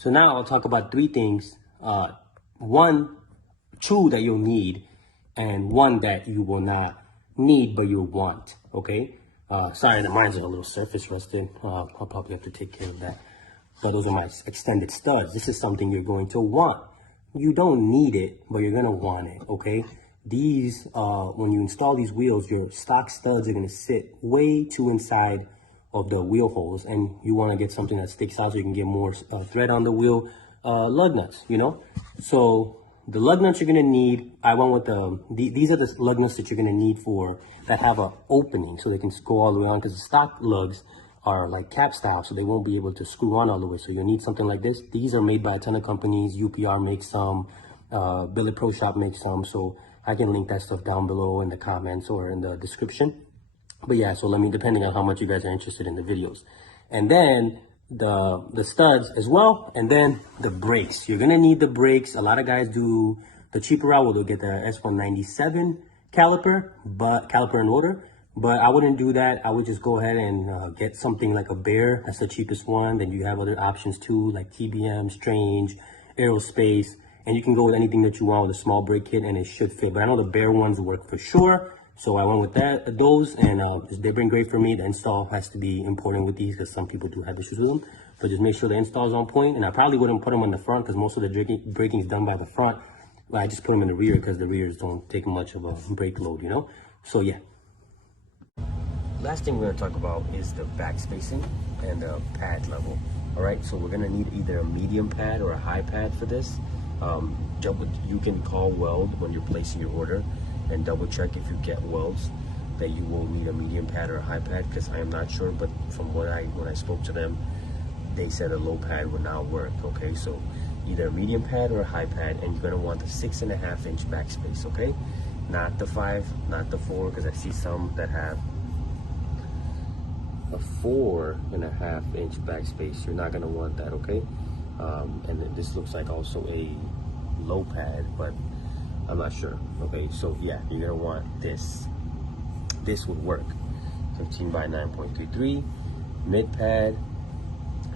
So now I'll talk about three things. Two that you'll need, and one that you will not need but you'll want, okay? Sorry, the mine's are a little surface rusted. I'll probably have to take care of that. But those are my extended studs. This is something you're going to want. You don't need it, but you're gonna want it, okay? These, when you install these wheels, your stock studs are gonna sit way too inside of the wheel holes, and you wanna get something that sticks out so you can get more thread on the wheel lug nuts, you know? So the lug nuts you're gonna need, I went with these are the lug nuts that you're gonna need that have an opening so they can go all the way on, because the stock lugs are like cap style, so they won't be able to screw on all the way. So you'll need something like this. These are made by a ton of companies. UPR makes some, Billet Pro Shop makes some, so I can link that stuff down below in the comments or in the description. But yeah, so let me, depending on how much you guys are interested in the videos. And then the studs as well, and then the brakes. You're gonna need the brakes. A lot of guys do the cheaper route where they'll get the S197 caliper and rotor, but I wouldn't do that. I would just go ahead and get something like a Bear. That's the cheapest one. Then you have other options too, like TBM, Strange, Aerospace, and you can go with anything that you want with a small brake kit and it should fit. But I know the Bear ones work for sure. So I went with those, and they've been great for me. The install has to be important with these because some people do have issues with them. But just make sure the install is on point. And I probably wouldn't put them on the front because most of the braking is done by the front. But I just put them in the rear because the rears don't take much of a brake load, you know? So yeah. Last thing we're gonna talk about is the back spacing and the pad level. All right, so we're gonna need either a medium pad or a high pad for this. You can call weld when you're placing your order and double check if you get welds that you will need a medium pad or a high pad, because I am not sure, but from when I spoke to them, they said a low pad would not work. Okay, so either a medium pad or a high pad, and you're gonna want the 6.5 inch backspace, okay? Not the 5, not the 4, because I see some that have a 4.5 inch backspace. You're not gonna want that, okay? And then this looks like also a low pad, but I'm not sure. Okay, so yeah, you're gonna want this. This would work. 15 by 9.33 mid pad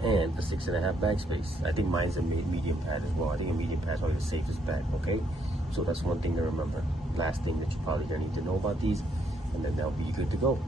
and a 6.5 backspace. I think mine's a medium pad as well. I think a medium pad is probably the safest bet. Okay, so that's one thing to remember. Last thing that you probably gonna need to know about these, and then that'll be good to go.